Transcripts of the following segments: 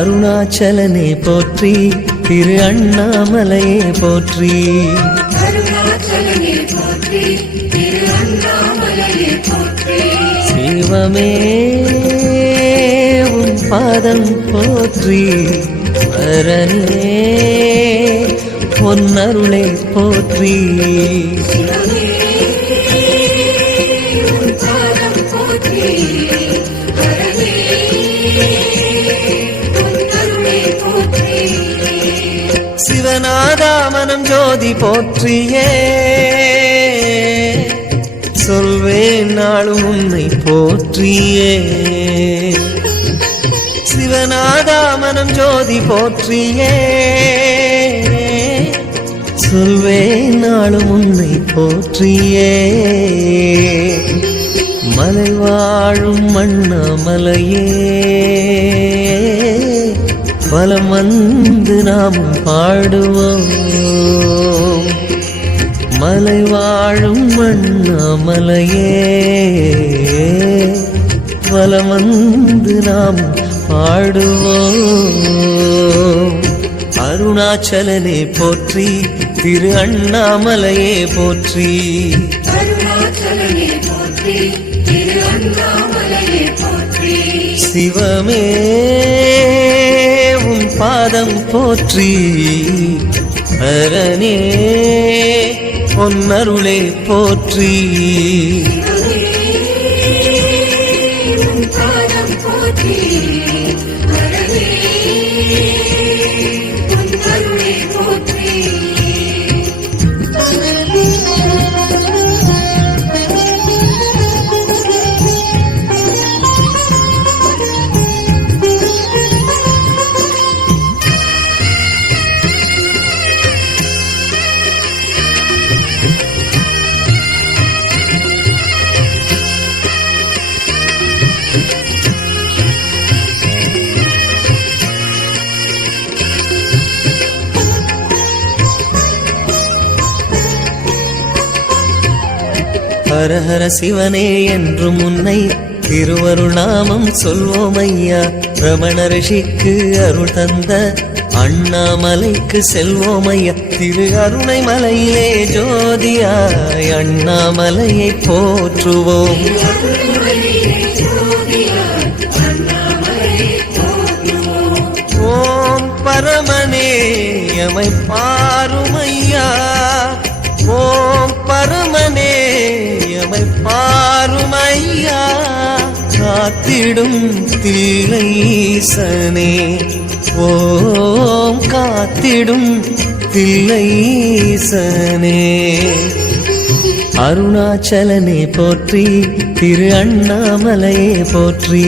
அருணாச்சலனே போற்றி, திரு அண்ணாமலையே போற்றி. சிவமே உன் பாதம் போற்றி, அரனே பொன்னருளை போற்றி. சிவநாதா மனம் ஜோதி போற்றியே, சொல்வேன் நாளும் உன்னை போற்றியே. சிவநாதா மனம் ஜோதி போற்றியே, சொல்வேன் நாளும் உன்னை போற்றியே. மலை வாழும் அண்ணாமலையே, வலம் வந்து நாமும் பாடுவோம். மலை வாழும் அண்ணாமலையே, வலம் வந்து நாமும் பாடுவோம். அருணாச்சலனே போற்றி, திரு அண்ணாமலையே போற்றி. சிவமே உன் பாதம் போற்றி, அரனே பொன்னருளே போற்றி. ஹரஹர சிவனே என்றும் உன்னை திருவருள் நாமம் சொல்வோம் ஐயா. ரமண ரிஷிக்கு அருள் தந்த அண்ணாமலைக்கு செல்வோம் ஐயா. திரு அருணை மலையிலே ஜோதியாய் அண்ணாமலையை போற்றுவோம். ஓம் பரமனே எமை பாருமையா, ஓம் பரமனே எமை பாருமையா. காத்திடும் தில்லைசனே, ஓம் காத்திடும் தில்லைசனே. அருணாச்சலனே போற்றி, திரு அண்ணாமலையே போற்றி.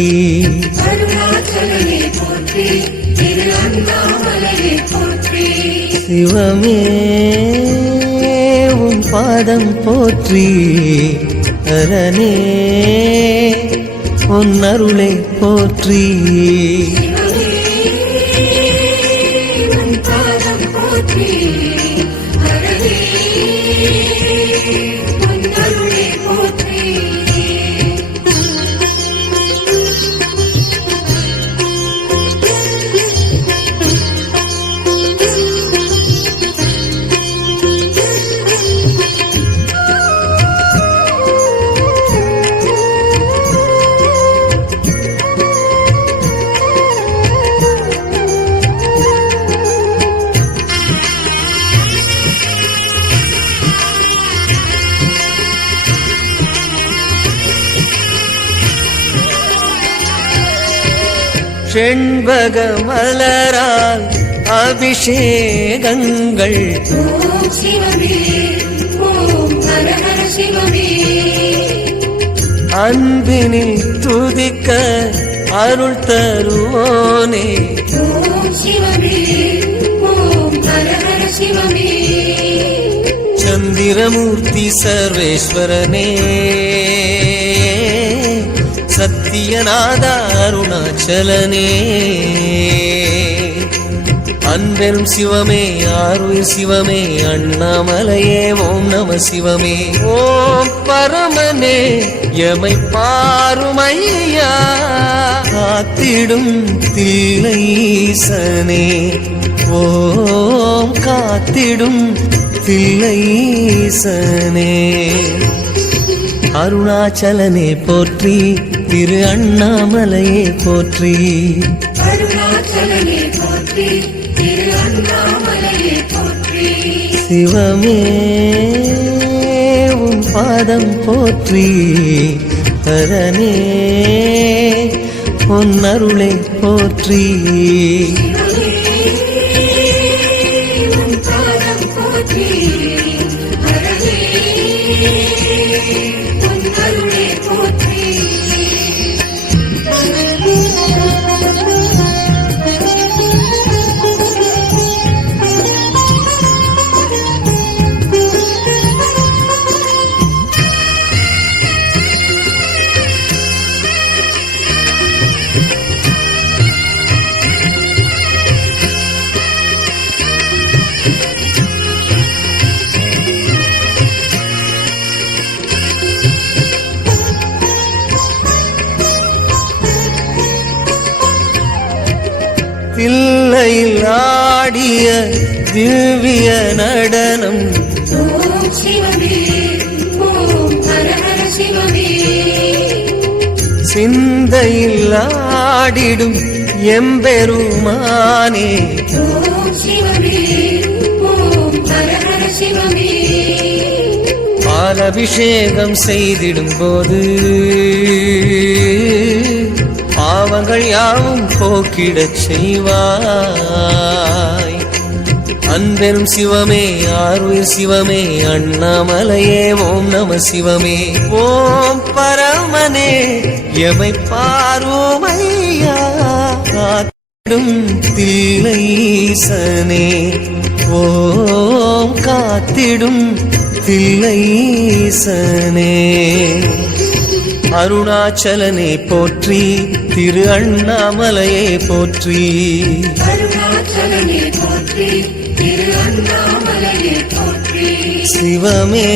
சிவமே உன் பாதம் போற்றி, அரனே பொன்னருளை போற்றி. செண்பக மலரால் அபிஷேகங்கள், அன்பினில் துதிக்க அருள் தருவோனே. சந்திரமூர்த்தி சர்வேஸ்வரனே, சத்தியநாத அருணாச்சலனே. அன்பெரும் சிவமே ஆருயிர் சிவமே அண்ணாமலையே ஓம் நம சிவமே. ஓம் பரமனே எமை பாருமையா காத்திடும் தில்லைசனே. ஓம் காத்திடும் தில்லைசனே. அருணாச்சலனே போற்றி திரு அண்ணாமலையே போற்றி. அருணாச்சலனே போற்றி திரு அண்ணாமலையே போற்றி. சிவமே உன் பாதம் போற்றி. ஹரனே உன் அருளை போற்றி. தில்லையில் ஆடிய திவ்ய நடனம். ஓம் சிவமே ஓம் ஹர ஹர சிவமே. சிந்தையில் ஆடிடும் எம்பெருமானே. ஓம் சிவமே ஓம் ஹர ஹர சிவமே. பாலபிஷேகம் செய்திடும் போது பாவங்கள் யாவும் போக்கிடச் செய்வாய். அன்பெரும் சிவமே ஆருயிர் சிவமே அண்ணாமலையே ஓம் நம சிவமே. ஓம் பரமனே எமை பாருமையா காத்திடும் தில்லைசனே. ஓம் காத்திடும் தில்லைசனே. அருணாச்சலனே போற்றி திரு அண்ணாமலையே போற்றி. அருணாச்சலனே போற்றி திரு அண்ணாமலையே போற்றி. சிவமே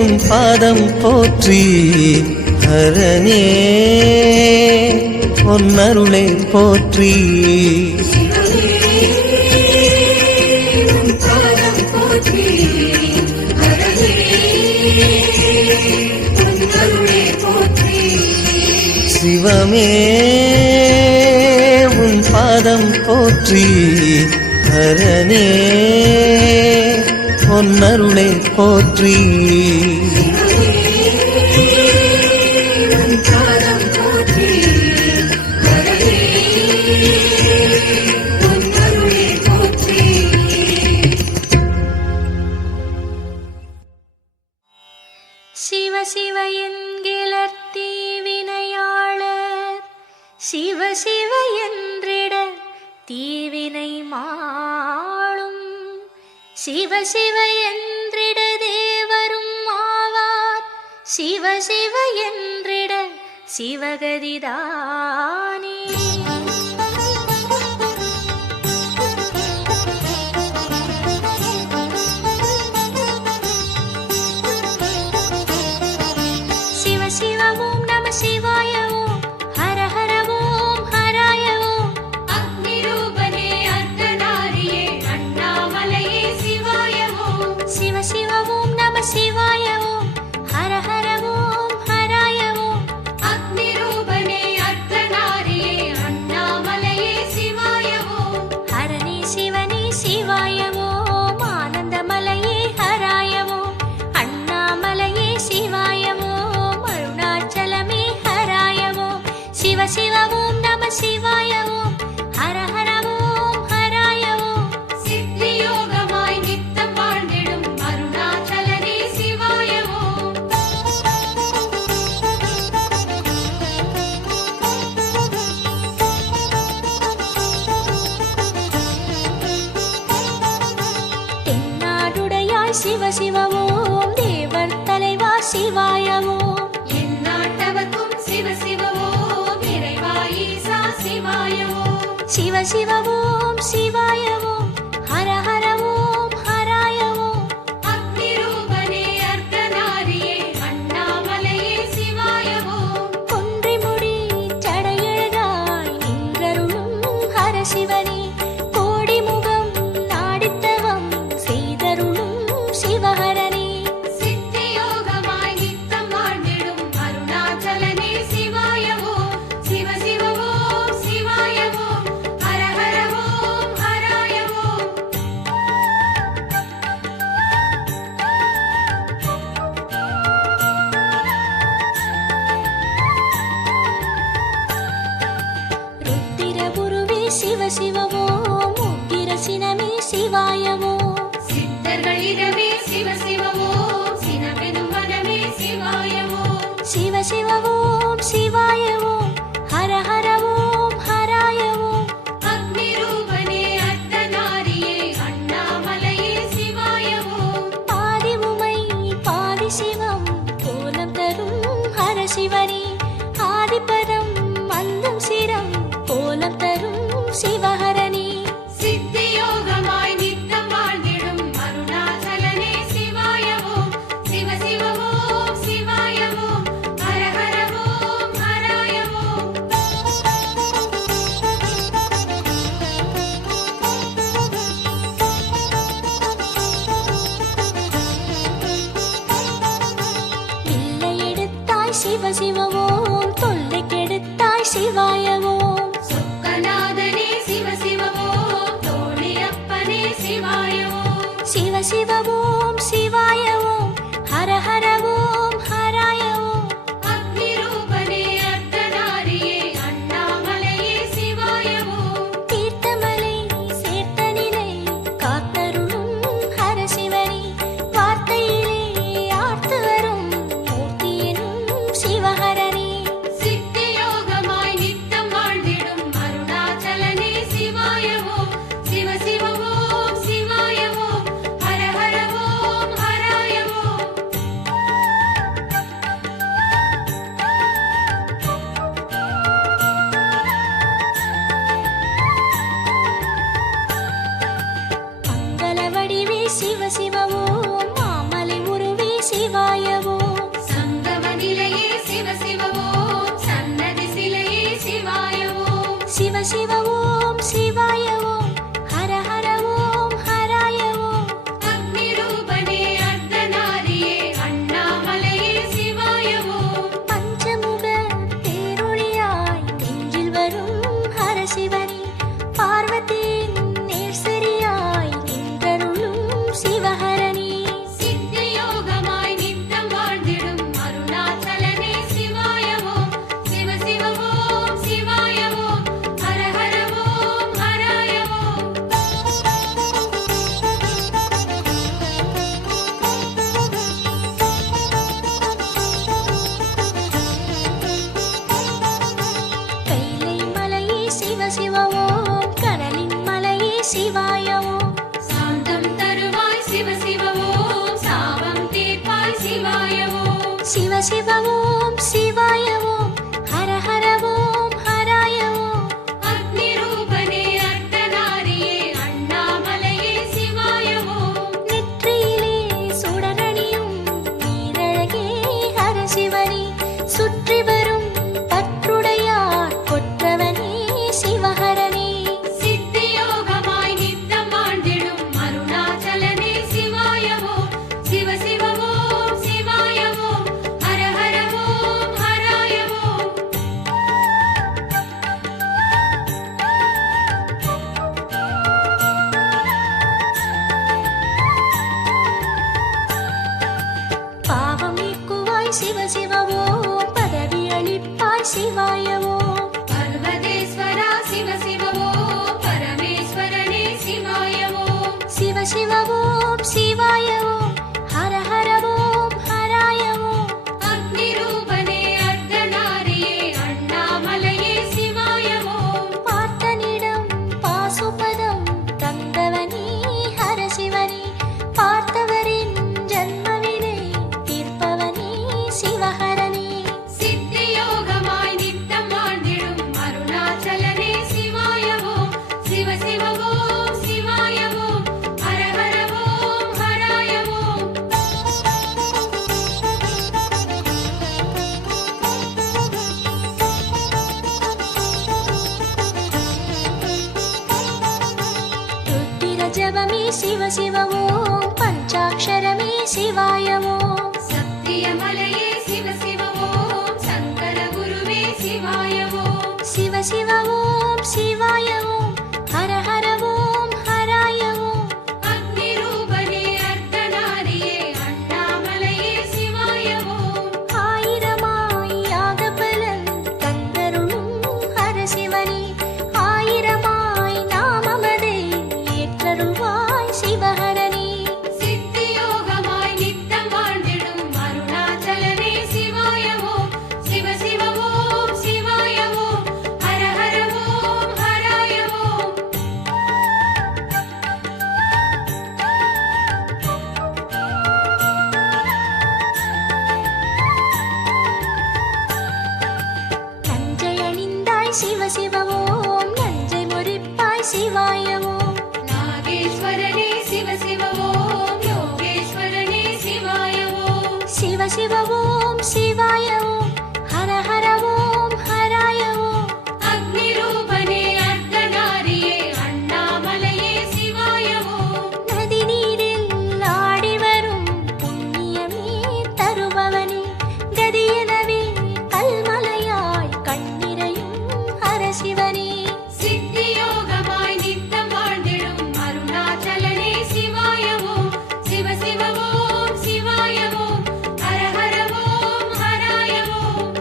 உன் பாதம் போற்றி. ஹரனே உன் அருளை போற்றி. சிவமே உன் பாதம் போற்றி. ஹரனே உன் அருளை போற்றி. சிவ சிவ என்கிலர் தீவினையாளர் சிவ சிவ என்றிட தீவினை மாளும். சிவ சிவ என்றிட தேவரும் ஆவார். சிவ சிவ என்றிட சிவகதிதானே. சிவ ஓம் நம சிவாய ஓம் ஹர ஹர ஓம் ஹராய ஓம். அக்னிரூபனே அர்த்தநாரியே அண்ணாமலையே சிவாய ஓம். சிவ சிவ ஓம் நம சிவாய ஓம் ஹர ஹர ஓம் ஹராய ஓம். அக்னிரூபனே அர்த்தநாரியே அண்ணாமலையே சிவாய ஓம். ஹரணே சிவனே சிவாய ஓம் ஆனந்தமலையே ஹராய ஓம். அண்ணாமலையே சிவாய ஓம் அருணாச்சலமே ஹராய ஓம். சிவ சிவ ஓம் நம சிவாய ஓம் ஹர ஹர ஓம் ஹராய ஓம். சித்தியோகமாய் நித்தம் வாழ்ந்திடும் அருணாச்சலனே சிவாய ஓம். தென்னாடுடையாய் சிவ சிவ ஓம் தேவர் தலைவா சிவாய ஓம். எந்நாட்டவர்க்கும் சிவ சிவ ஓம் இறைவா ஈசா சிவாய ஓம். சிவ சிவ ஓம் சிவாய ஓம் ஹர ஹர ஓம் ஹராய ஓம் அக்னி ரூபனே அர்த்தநாரியே அண்ணாமலையே சிவாய ஓம் கொன்றை முடி சடையழகாய் நின்றருளும் ஹர சிவனே கோடி முகம் நாடித்தவம் செய்தருளும் சிவஹரனே சித்தி யோகமாய் நித்தம் வாழ்ந்திடும் அருணாச்சலனே சிவாய ஓம் சிவ சிவ ஓம் சிவாய ஓம் ஹர ஹர ஓம் ஹராய ஓம் ருத்திர குருவே சிவ சிவ ஓம் உக்கிர சினமே சிவாய ஓம் சித்தர்களிடமே சிவ சிவ ஓம் சினமெனும் வனமே சிவாய ஓம் சிவ சிவ ஓம் சிவாய ஓம் ஹர ஹர ஓம் ஹராய ஓம் அக்னி ரூபனே அர்த்தநாரியே அண்ணாமலையே சிவாய ஓம் பாதி உமை பாதி சிவம் கோலம் தரும் ஹர சிவனே ஆதிபதம் மந்தம் சிரம் கோலம் தரும் சிவஹரனே சித்தி யோகமாய் நித்தம் வாழ்ந்திடும் அருணாச்சலனே சிவாய ஓம் சிவ சிவ ஓம் சிவாய ஓம் ஹர ஹர ஓம் ஹராய ஓம் வில்லை எடுத்தாய் சிவ சிவ ஓம் தொல்லை கெடுத்தாய் சிவாய ஓம் சொக்கநாதனே சிவ சிவ ஓம் தோழியப்பனே சிவாய ஓம் சிவ சிவ ஓம் சிவாய ஓம் ஹர ஹர ஓம் ஹராய ஓம் அக்னி ரூபனே அர்த்தநாரியே அண்ணாமலையே சிவாய ஓம் தீர்த்தமலை சேர்த்த நிலை காத்தருளும் ஹர சிவனே வார்த்தையிலே ஆர்த்து வரும் மூர்த்தி எனும் சிவஹரனே சித்தி யோகமாய் நித்தம் வாழ்ந்திடும் அருணாச்சலனே சிவாய ஓம் சிவ சிவ ஓம் சிவாய ஓம் ஹர ஹர ஓம் ஹராய ஓம் மங்கள வடிவே சிவ சிவ ஓம் மாமலை உருவே சிவாய ஓம் சங்கம நிலையே சிவ சிவ ஓம் சன்னதி சிலையே சிவாய ஓம் சிவ சிவ ஓம் சிவாய ஓம் ஹர ஹர ஓம் ஹராய ஓம் அக்னி ரூபனே அர்த்தநாரியே அண்ணாமலையே சிவாய ஓம் பஞ்சமுக தேரொழியாய் நெஞ்சில் வரும் ஹர சிவனே பார்வதியின் நேர்சரியாய் நின்றருளும் சிவஹரனே சித்தி யோகமாய் நித்தம் வாழ்ந்திடும் அருணாச்சலனே சிவாய ஓம் சிவ சிவ ஓம் சிவாய ஓம் ஹர ஹர ஓம் ஹராய ஓம் கைலை மலையே சிவ சிவ ஓம் கடலின் மலையே சிவாய ஓம் சாந்தம் தருவாய் சிவ சிவ ஓம் சாபம் தீர்ப்பாய் சிவாய ஓம் சிவ சிவ ஓம் சிவாய ஓம் ஹர ஹர ஓம் ஹராய ஓம் அக்னி ரூபனே அர்த்தநாரியே அண்ணாமலையே சிவாய ஓம் நெற்றியிலே சுடரணியும் நீரழகே ஹர சிவனே சுற்றி வரும் பற்றுடையார் கொற்றவனே சிவஹரனே சித்தி யோகமாய் நித்தம் வாழ்ந்திடும் அருணாச்சலனே சிவாய ஓம் சிவ சிவ ஓம் சிவாய ஓம் ஹர ஹர ஜபமே சிவ சிவ ஓம் பஞ்சாட்சரமே சிவாய ஓம் சத்தியமலையே சிவ சிவ ஓம் சங்கர குருவே சிவாய ஓம் சிவ சிவ ஓம் சிவாய ஓம் ஹர ஹர ஓம் ஹராய ஓம் அக்னி ரூபனே அர்த்தநாரியே அண்ணாமலையே சிவாய ஓம் ஆயிரமாய் யாக பலன் தந்தருளும் ஹர சிவனே ஆயிரமாய் நாமமதை ஏற்றருள்வாய் சிவஹரனே சித்தியோகமாய் நித்தம் வாழ்ந்திடும் அருணாச்சலனே சிவாய ஓம் சிவ சிவ ஓம் சிவாய ஓம் ஹர ஹர ஓம் ஹராய ஓம் நஞ்சை அணிந்தாய் சிவ சிவ ஓம் நஞ்சை முறிப்பாய் சிவாய ஓம் நாகேஸ்வரனே சிவ சிவ ஓம் யோகேஸ்வரனே சிவாய ஓம் சிவ சிவ ஓம் சிவாய ஓம் ஹர ஹர ஓம் ஹராய ஓம் அக்னி ரூபனே அர்த்தநாரியே அண்ணாமலையே சிவாய ஓம் நதி நீரில் ஆடி வரும் புண்ணியமே தருபவனே கதியனவே கல்மலையாய் கண்ணிரையும் ஹர சிவனே சித்தியோகமாய் நித்தம் வாழ்ந்திடும் அருணாச்சலனே சிவாய ஓம் சிவ சிவ ஓம் சிவாய ஓம் ஹர ஹர ஓம் ஹராய ஓம்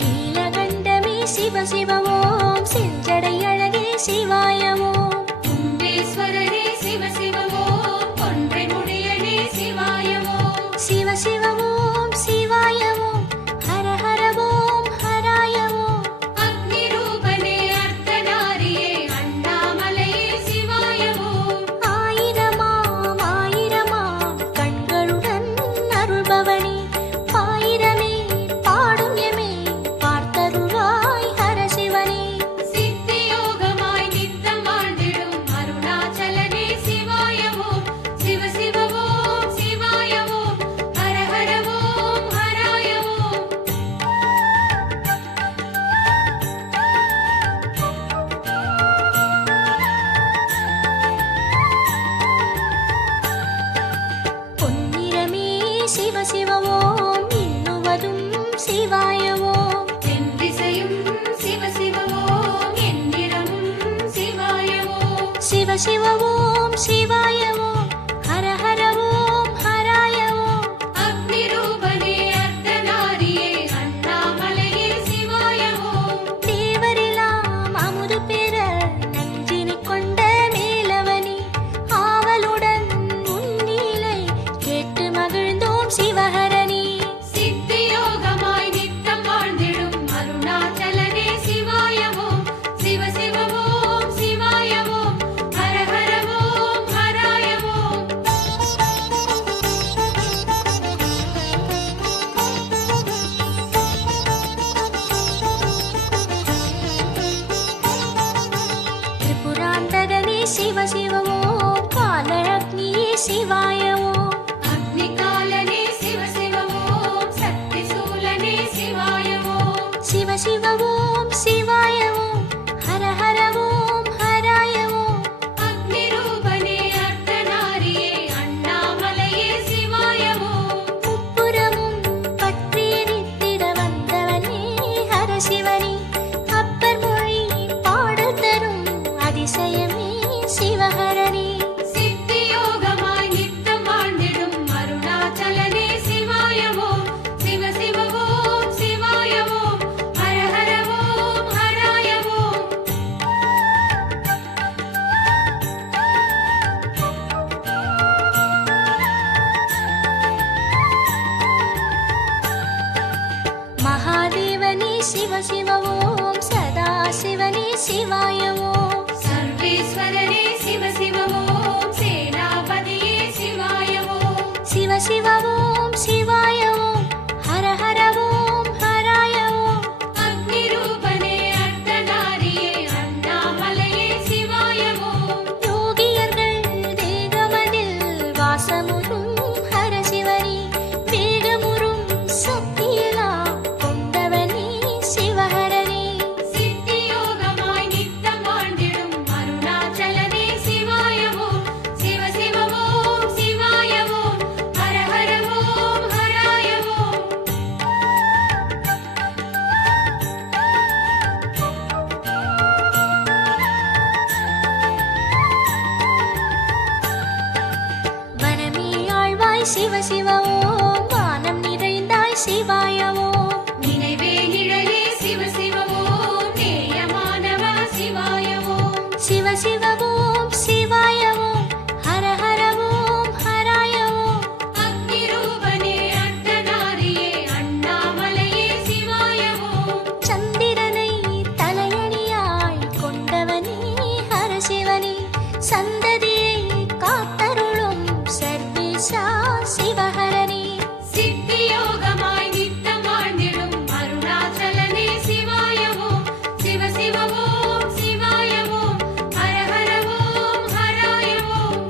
நீலகண்டமே சிவ சிவ ஓம் செஞ்சடை அழகே சிவாய ஓம் கும்பேஸ்வரனே சிவ சிவ ஓம் கொன்றை முடியனே சிவாய ஓம் சிவ சிவ ஓம் சிவாய ஓம் ஹர ஹர ஓம் ஹராய ஓம் அக்னி ரூபனே அர்த்தநாரியே அண்ணாமலையே சிவாய ஓம் ஆயிரமாம் ஆயிரமாம் கண்களுடன் அருள்பவனே ஆயிரமே பாடும் எமே பார்த்தருளாய் ஹர சிவனே சித்தியோகமாய் நித்தம் வாழ்ந்திடும் அருணாச்சலனே சிவாய ஓம் சிவ சிவ ஓம் சிவாய ஓம் ஹர ஹர ஓம் ஹராய ஓம் பொன்னிறமே சிவ சிவ ஓம் இன்னுவதும் சிவாய ஓம் தென்திசையும் சிவ சிவ ஓம் எந்நிறமும் சிவாய ஓம் சிவ சிவ ஓம் சிவாய ஓம் ஹர ஹர ஓம் ஹராய ஓம் அக்னி ரூபனே அர்த்தநாரியே அண்ணாமலையே சிவாய ஓம் தேவரெல்லாம் அமுது பெற நஞ்சினை கொண்ட மேலவனே ஆவலுடன் உன்னீலை கேட்டு மகிழ்ந்தோம் சிவஹரனே சித்தியோகமாய் நித்தம் வாழ்ந்திடும் அருணாச்சலனே சிவாய ஓம் சிவ சிவ ஓம் சிவாய ஓம் ஹர ஹர ஓம் ஹராய ஓம் திரிபுராந்தகனே சிவ சிவ ஓம் காலரக்னியே சிவாய ஓம் அக்னிகாலனே சிவ சிவ ஓம் சக்தி சூலனே சிவாய ஓம் சிவ சிவ ஓம் சிவாய ஓம் ஹர ஹர ஓம் ஹராய ஓம் அக்னி ரூபனே அர்த்தநாரியே அண்ணாமலையே சிவாய ஓம் முப்புறமும் பற்றி எரித்திட வந்தவனே ஹர சிவனே அப்பர் மொழி பாடல் தரும் அதிசயமே சிவஹரனே சித்தியோகமாய் நித்தம் வாழ்ந்திடும் அருணாச்சலனே சிவாய ஓம் சிவ சிவ ஓம் சிவாய ஓம் ஹர ஹர ஓம் ஹராய ஓம் மகாதேவனே சிவ சிவ ஓம் சதா சிவனே சிவாய ஓம் சர்வேஸ்வரனே சிவ சிவ ஓம் சேனாபதியே சிவாய ஓம் சிவ சிவ ஓம் சிவாய ஓம் ஹர ஹர ஓம் ஹராய ஓம் அக்னி ரூபனே அர்த்தநாரியே அண்ணாமலையே சிவாய ஓம் யோகியர்கள் தேகமதில் வாசமுறும் ஹர சிவனே வேக சந்ததியை காத்தருளும் சர்வேசா சிவஹரனே. சித்தியோகமாய் நித்தம் வாழ்ந்திடும் அருணாச்சலனே சிவாய ஓம் சிவ சிவ ஓம் சிவாய ஓம் ஹர ஹர ஓம் ஹராய ஓம்.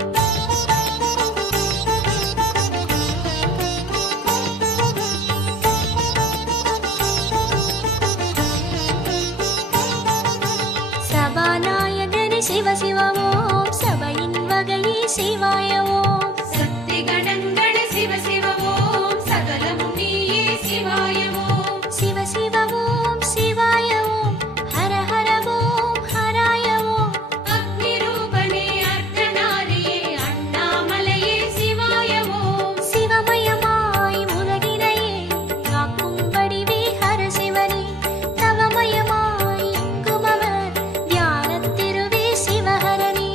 சபாநாயகனே சிவ சிவ ஓம் சபையின் வகையே சிவாய ஓம். சக்தி கணங்களே சிவ சிவ ஓம் சகலமும் நீயே சிவாய ஓம் சிவ சிவ ஓம் சிவாய ஓம் ஹர ஹர ஓம் ஹராய ஓம். அக்னி ரூபனே அர்த்தநாரியே அண்ணாமலையே சிவாய ஓம் சிவமயமாய் உலகினையே காக்கும் வடிவே ஹர சிவனே. தவமயமாய் எங்கும் அவர் தியானத்திருவே சிவஹரனே.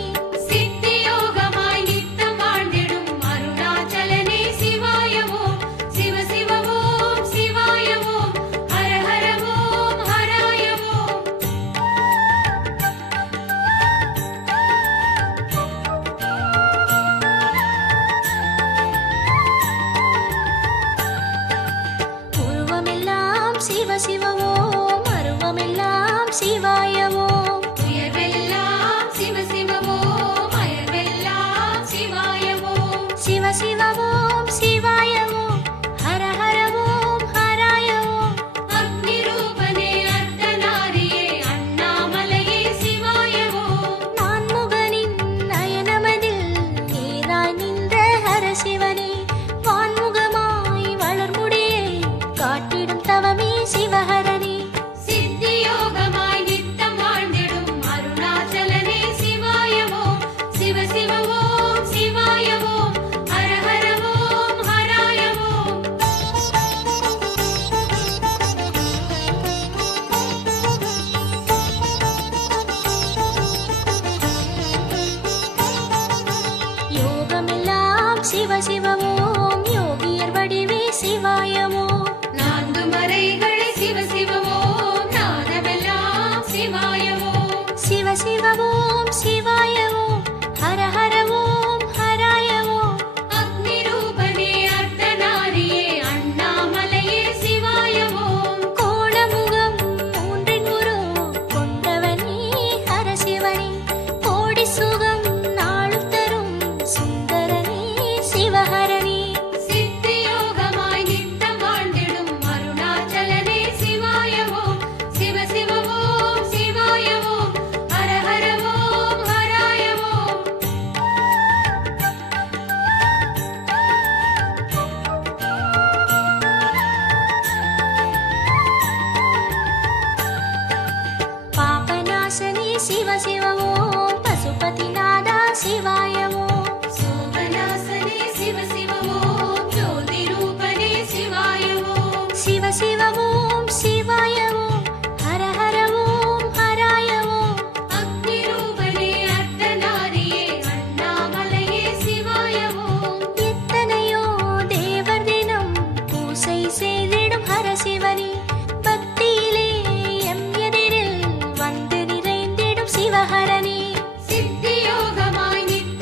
சித்தியோகமாய் நித்தம் வாழ்ந்திடும் அருணாச்சலனே சிவாய ஓம் சிவ சிவ ஓம் சிவாய ஓம் ஹர ஹர ஓம் ஹராய ஓம். உருவமெல்லாம் சிவ சிவ ஓம் அருவமெல்லாம் சிவாய ஓம். உயர்வெல்லாம் சிவ சிவ ஓம் அயர்வெல்லாம் சிவாய ஓம் சிவ சிவ ஓம் சிவாய ஓம் ஹர ஹர ஓம் ஹராய ஓம். அக்னி ரூபனே அர்த்தநாரியே அண்ணாமலையே சிவாய ஓம் நான்முகனின் நயனமதில் நேராய் நின்ற ஹர சிவனே. வான்முகமாய் வளர்முடியை காட்டிடும் தவமே சிவஹரனே. சித்தியோகமாய் நித்தம் வாழ்ந்திடும் அருணாச்சலனே சிவாய ஓம் சிவ சிவ ஓம் சிவாய ஓம் ஹர ஹர ஓம் ஹராய ஓம். யோகமெல்லாம் சிவ சிவ ஓம் யோகியர் வடிவே சிவாய ஓம். நான்கு மறைகளே சிவ சிவ ஓம் நாதமெல்லாம் சிவாய ஓம் சிவ சிவ ஓம் சிவாய ஓம் ஹர ஹர ஓம் ஹராய ஓம். அக்னி ரூபனே அர்த்தநாரியே அண்ணாமலையே சிவாய ஓம் கோணமுகம் மூன்றின் உருவம் கொண்டவனே ஹர சிவனே. கோடி சுகம் நாளும் தரும் சுந்தரனே சிவஹரனே. சித்தியோகமாய் நித்தம் வாழ்ந்திடும் அருணாச்சலனே சிவாய ஓம் சிவ சிவ ஓம் சிவாய ஓம் ஹர ஹர ஓம் ஹராய ஓம். பாபநாசனே சிவ சிவ ஓம் பசுபதிநாதா சிவாய ஓம். சோகநாசனே சிவ சிவ ஓம் ஜோதி ரூபனே சிவாய ஓம் சிவ சிவ ஓம் சிவாய ஓம் ஹர ஹர ஓம் ஹராய ஓம். அக்னி ரூபனே அர்த்தநாரியே அண்ணாமலையே சிவாய ஓம் எத்தனையோ தேவர் தினம் பூசை செய்திடும் ஹர சிவனே. பக்தியிலே எம் எதிரில் வந்து நிறைந்திடும் சிவஹரனே. சித்தியோகமாய் நித்தம்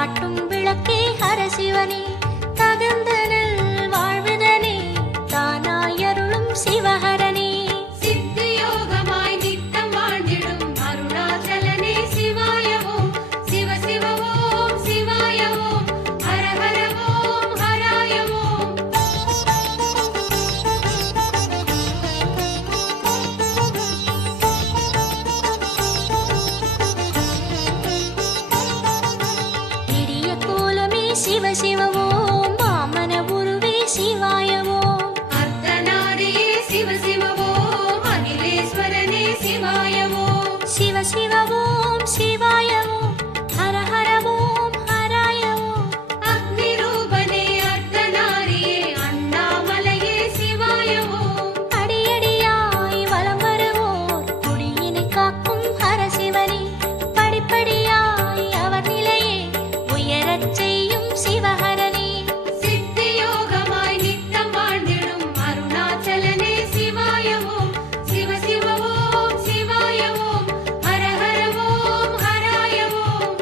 காட்டும் விளக்கே ஹரசிவனே தகுந்தனல் வாழ்வுதனே தானாய் அருளும் சிவஹரனே சித்தியோகமாய் நித்தம் வாழ்ந்திடும் அருணாச்சலனே சிவாய ஓம் சிவ சிவ ஓம் சிவாய ஓம் ஹர ஹர ஓம் ஹராய ஓம் இடிய கோலமே சிவ சிவ ஓம் மாமன உருவே சிவாய ஓம் அர்த்தநாரியே சிவ சிவ ஓம் அகிலேஸ்வரனே சிவாய ஓம் சிவ சிவ ஓம் சிவாய ஓம் ஹர ஹர ஓம் ஹராய ஓம் அக்னி ரூபனே அர்த்தநாரியே அண்ணாமலையே சிவாய ஓம் அடியடியாய் வலம் வருவோர் குடியினை காக்கும் ஹரசிவனே படிப்படியாய் அவர் நிலையை உயரச் செய்யும் சிவஹரனே சித்தியோகமாய் நித்தம் வாழ்ந்திடும் அருணாச்சலனே சிவாய ஓம் சிவ சிவ ஓம் சிவாய ஓம் ஹர ஹர ஓம் ஹராய ஓம்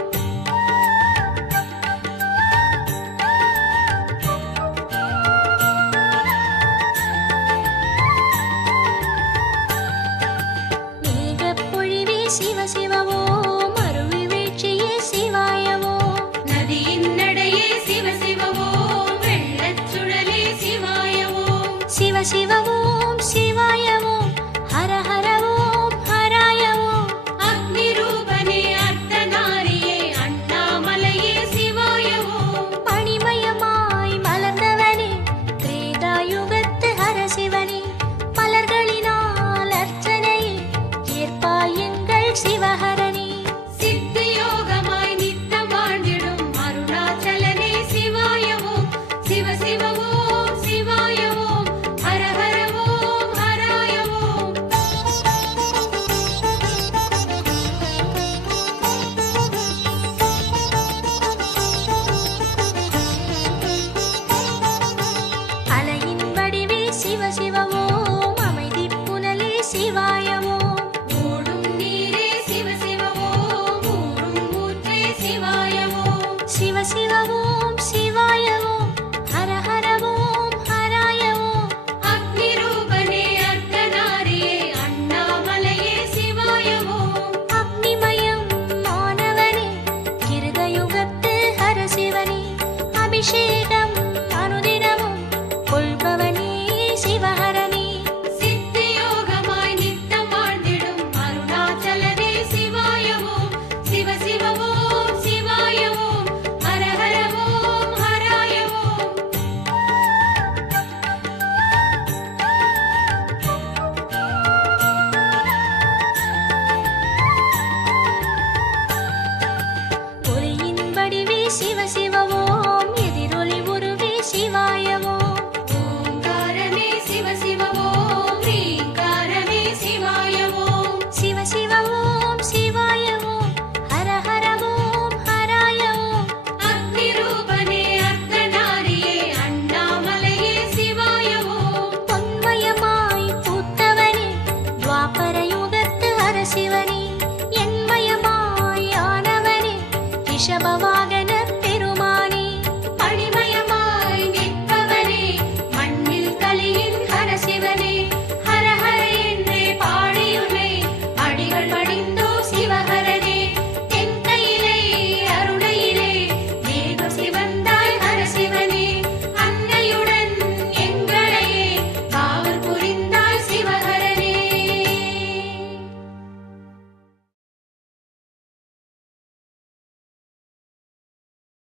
மேகப் பொழிவே சிவ சிவ ஓம் அருவி வீழ்ச்சியே சிவாய ஓம் நதியின் நடையே சிவ சிவ ஓம் வெள்ளச் சுழலே சிவாய ஓம் சிவ சிவ ஓம் சிவாய ஓம் ஹர ஹர ஓம் ஹராய ஓம் அக்னி ரூபனே அர்த்தநாரியே அண்ணாமலையே சிவாய ஓம் மணிமயமாய் மலர்ந்தவனே திரேதாயுகத்து ஹரசிவனே மலர்களினால் அர்ச்சனையை ஏற்பாய் எங்கள் சிவஹரனே சித்தியோகமாய் நித்தம் வாழ்ந்திடும் அருணாச்சலனே சிவாய ஓம் சிவ சிவ ஓம் சிவாய ஓம் ஹர ஹர ஓம் ஹராய ஓம் அலையின் வடிவே சிவ சிவ ஓம் அமைதி புனலே சிவாய ஓம் ஓடும் நீரே சிவ சிவ ஓம் ஊரும் ஊற்றே சிவாய ஓம் சிவ சிவ ஓம் சிவாய ஓம் ஹர ஹர ஓம் ஹராய ஓம் அக்னி ரூபனே அர்த்தநாரியே அண்ணாமலையே சிவாய ஓம் அக்னிமயம் மாணவனே கிருதயுகத்து ஹரசிவனே அபிஷேகம் அனுதினமும் கொள்பவனே சிவஹரனே சித்தியோகமாய் நித்தம் வாழ்ந்திடும் அருணாச்சலனே சிவாய ஓம் சிவ சிவ ஓம் சிவாய ஓம் ஹர ஹர ஓம் ஹராய ஓம் ஒளியின் வடிவே சிவ சிவ ஓம் எதிரொலி உருவே சிவாய ஓம் ஓங்காரமே சிவ சிவ ஓம் ரீங்காரமே சிவாய ஓம் சிவ சிவ ஓம் சிவாய ஓம் ஹர ஹர ஓம் ஹராய ஓம் அக்னி ரூபனே அர்த்தநாரியே அண்ணாமலையே சிவாய ஓம் பொன்மயமாய் பூத்தவனே துவாபர யுகத்து ஹரசிவனே என்மயமாய் ஆனவனே ரிஷபவ